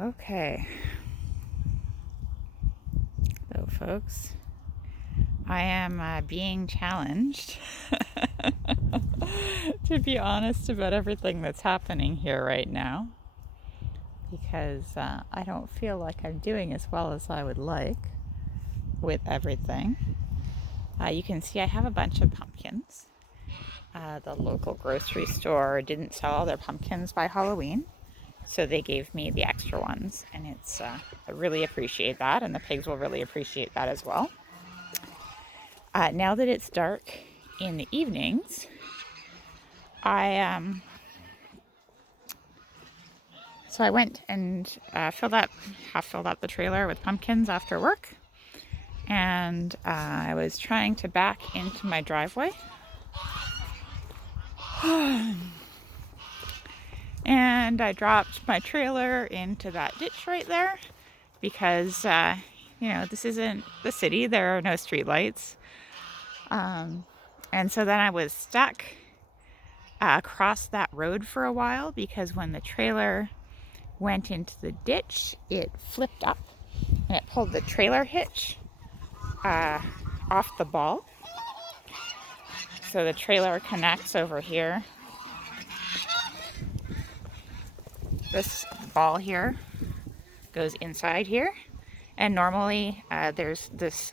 Okay. So, folks, I am being challenged to be honest about everything that's happening here right now because I don't feel like I'm doing as well as I would like with everything. You can see I have a bunch of pumpkins. The local grocery store didn't sell all their pumpkins by Halloween, so they gave me the extra ones, and I really appreciate that, and the pigs will really appreciate that as well. Now that it's dark in the evenings, I went and filled up the trailer with pumpkins after work, and I was trying to back into my driveway. And I dropped my trailer into that ditch right there because, this isn't the city. There are no street lights. And so then I was stuck across that road for a while because when the trailer went into the ditch, it flipped up and it pulled the trailer hitch off the ball. So the trailer connects over here. This ball here goes inside here, and normally there's this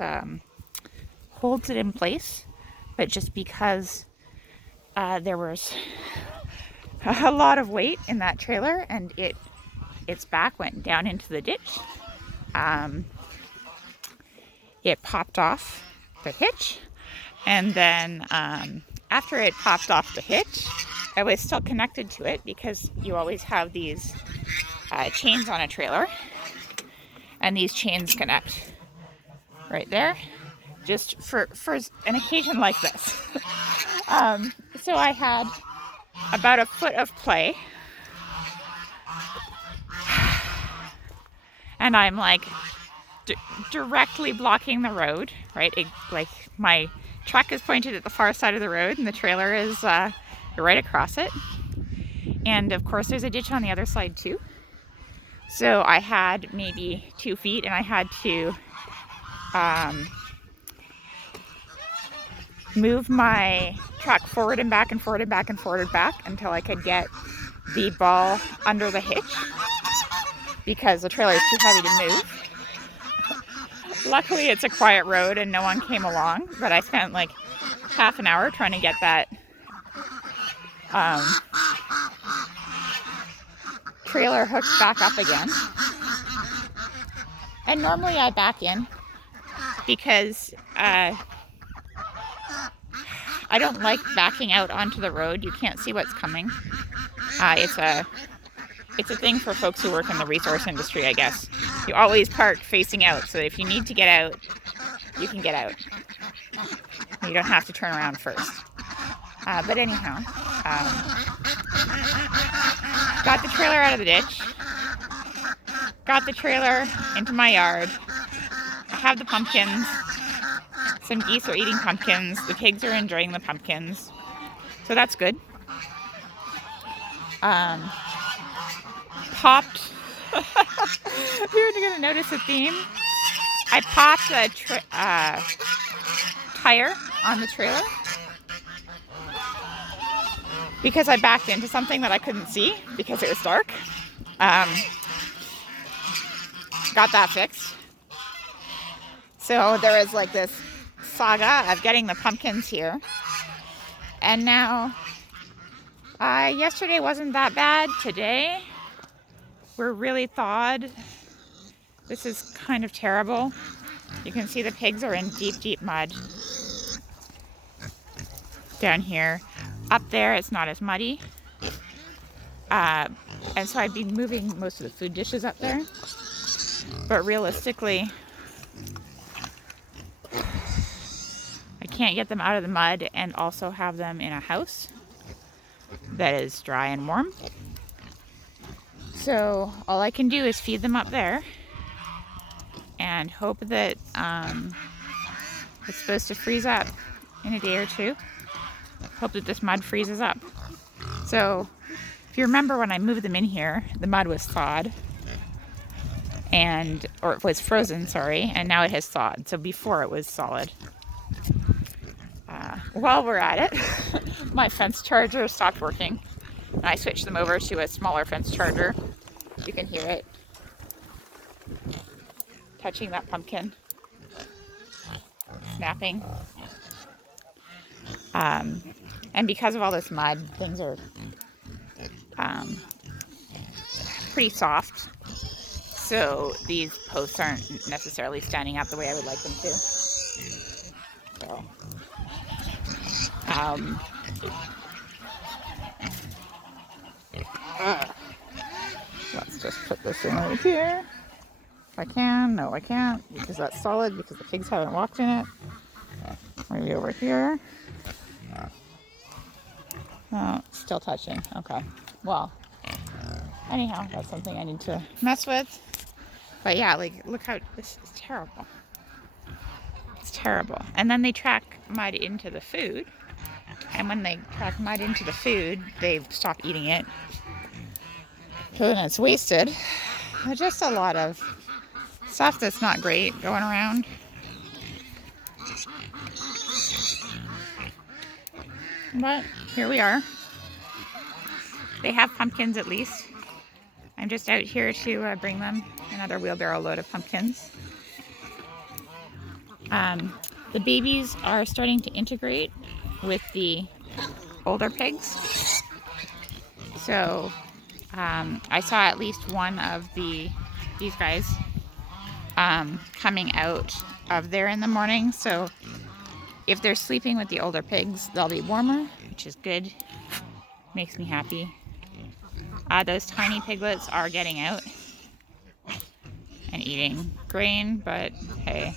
holds it in place, but just because there was a lot of weight in that trailer and its back went down into the ditch, it popped off the hitch, and then after it popped off the hitch, I was still connected to it because you always have these chains on a trailer, and these chains connect right there just for an occasion like this. So I had about a foot of play, and I'm like directly blocking the road, right? Like my truck is pointed at the far side of the road and the trailer is right across it. And of course there's a ditch on the other side too. So I had maybe 2 feet, and I had to move my truck forward and back and forward and back and forward and back until I could get the ball under the hitch because the trailer is too heavy to move. Luckily it's a quiet road and no one came along, but I spent like half an hour trying to get that trailer hooked back up again. And normally I back in because I don't like backing out onto the road. You can't see what's coming. It's a thing for folks who work in the resource industry, I guess. You always park facing out, so that if you need to get out, you can get out. You don't have to turn around first. But anyhow, got the trailer out of the ditch, got the trailer into my yard. I have the pumpkins. Some geese are eating pumpkins. The pigs are enjoying the pumpkins. So that's good. Popped. You're going to notice a theme. I popped a tire on the trailer because I backed into something that I couldn't see because it was dark. Got that fixed. So there was like this saga of getting the pumpkins here. And now, yesterday wasn't that bad. Today, we're really thawed. This is kind of terrible. You can see the pigs are in deep, deep mud down here. Up there, it's not as muddy. And so I'd be moving most of the food dishes up there. But realistically, I can't get them out of the mud and also have them in a house that is dry and warm. So all I can do is feed them up there and hope that it's supposed to freeze up in a day or two. Hope that this mud freezes up. So if you remember when I moved them in here, the mud was thawed. or it was frozen, sorry, and now it has thawed. So before it was solid. While we're at it, my fence charger stopped working. And I switched them over to a smaller fence charger. You can hear it touching that pumpkin, snapping. And because of all this mud, things are pretty soft. So these posts aren't necessarily standing up the way I would like them to. So, let's just put this in right here. If I can. No, I can't because that's solid because the pigs haven't walked in it. Maybe over here. Oh, still touching. Okay. Well, anyhow, that's something I need to mess with. But yeah, like, look how this is terrible. It's terrible. And then they track mud into the food. And when they track mud into the food, they stop eating it. So then it's wasted. Just a lot of stuff that's not great going around. But here we are. They have pumpkins at least. I'm just out here to bring them another wheelbarrow load of pumpkins. The babies are starting to integrate with the older pigs. So I saw at least one of these guys coming out of there in the morning. So if they're sleeping with the older pigs, they'll be warmer, which is good. Makes me happy. Those tiny piglets are getting out and eating grain, but hey.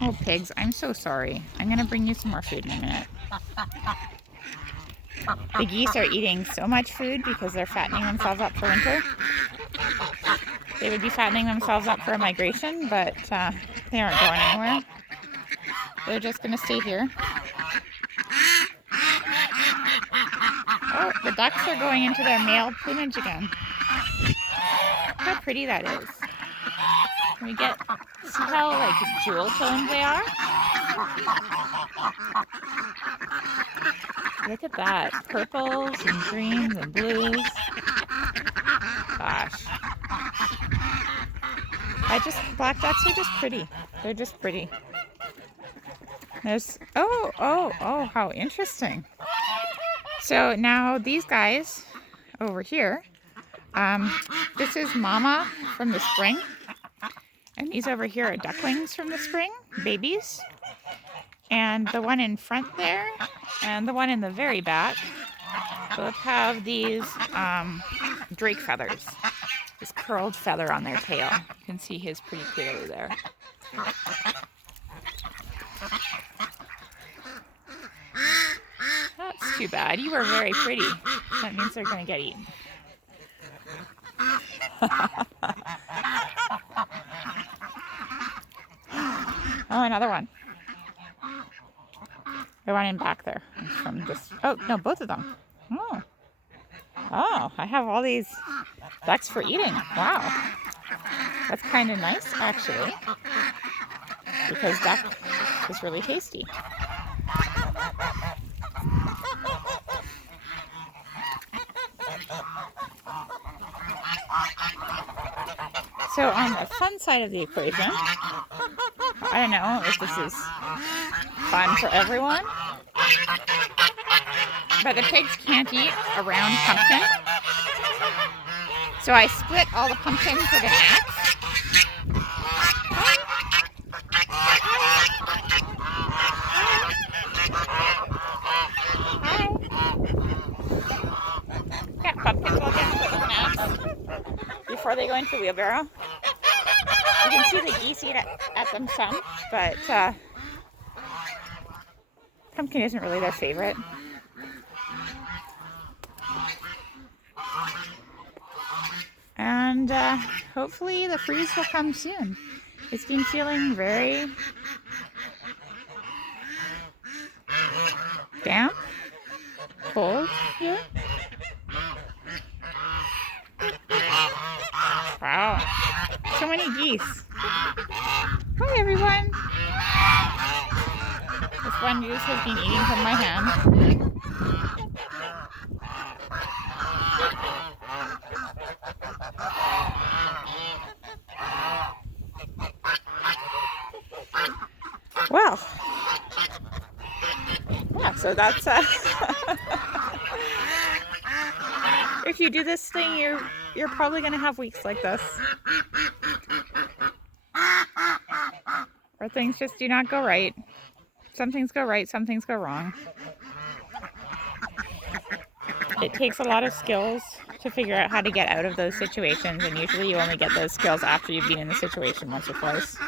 Oh, pigs, I'm so sorry. I'm going to bring you some more food in a minute. The geese are eating so much food because they're fattening themselves up for winter. They would be fattening themselves up for a migration, but they aren't going anywhere. They're just going to stay here. Oh, the ducks are going into their male plumage again. Look how pretty that is. Can we see how like jewel toned they are? Look at that. Purples and greens and blues. Gosh. Black ducks are just pretty. They're just pretty. There's, oh, how interesting. So now these guys over here, this is Mama from the spring. And these over here are ducklings from the spring, babies. And the one in front there and the one in the very back both have these drake feathers. This curled feather on their tail. You can see his pretty clearly there. That's too bad. You were very pretty. That means they're going to get eaten. Oh, another one. The one in back there. From this. Oh, no, both of them. Oh. Oh, I have all these ducks for eating. Wow. That's kind of nice, actually. Because duck is really tasty. So on the fun side of the equation, I don't know if this is fun for everyone, but the pigs can't eat a round pumpkin. So I split all the pumpkins with an axe. Yeah, pumpkins will get split with an axe before they go into the wheelbarrow. You can see the geese eat at them some, but pumpkin isn't really their favorite. And hopefully the freeze will come soon. It's been feeling very damp, cold here. Wendy's has been eating from my hand. Well, yeah, so that's if you do this thing, you're probably gonna have weeks like this, where things just do not go right. Some things go right, some things go wrong. It takes a lot of skills to figure out how to get out of those situations, and usually you only get those skills after you've been in the situation once or twice.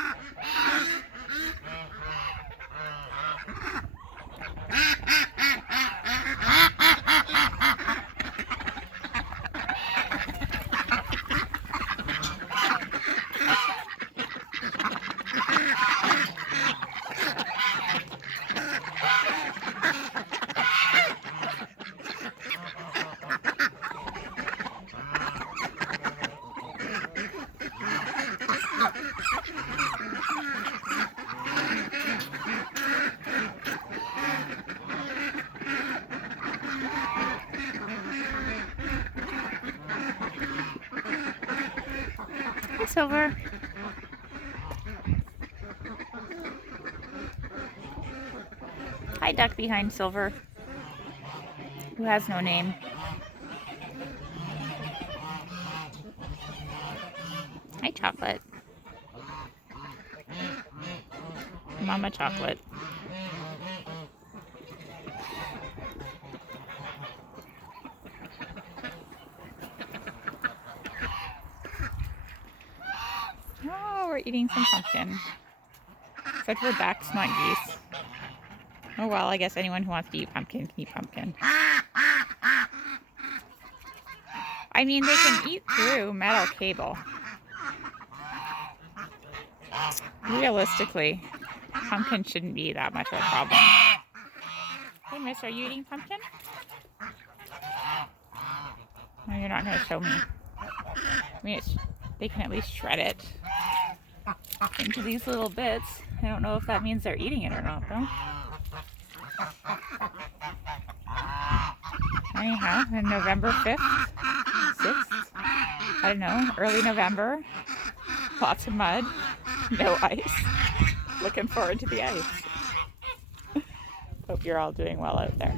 Hi, Silver. Hi, duck behind Silver, who has no name. Hi, Chocolate. Mama Chocolate. Oh, we're eating some pumpkin. Except for ducks, not geese. Oh well, I guess anyone who wants to eat pumpkin can eat pumpkin. I mean, they can eat through metal cable. Realistically, pumpkin shouldn't be that much of a problem. Hey, miss, are you eating pumpkin? No, you're not going to show me. I mean, they can at least shred it into these little bits. I don't know if that means they're eating it or not, though. Anyhow, on November 5th, 6th, I don't know, early November, lots of mud, no ice. Looking forward to the ice. Hope you're all doing well out there.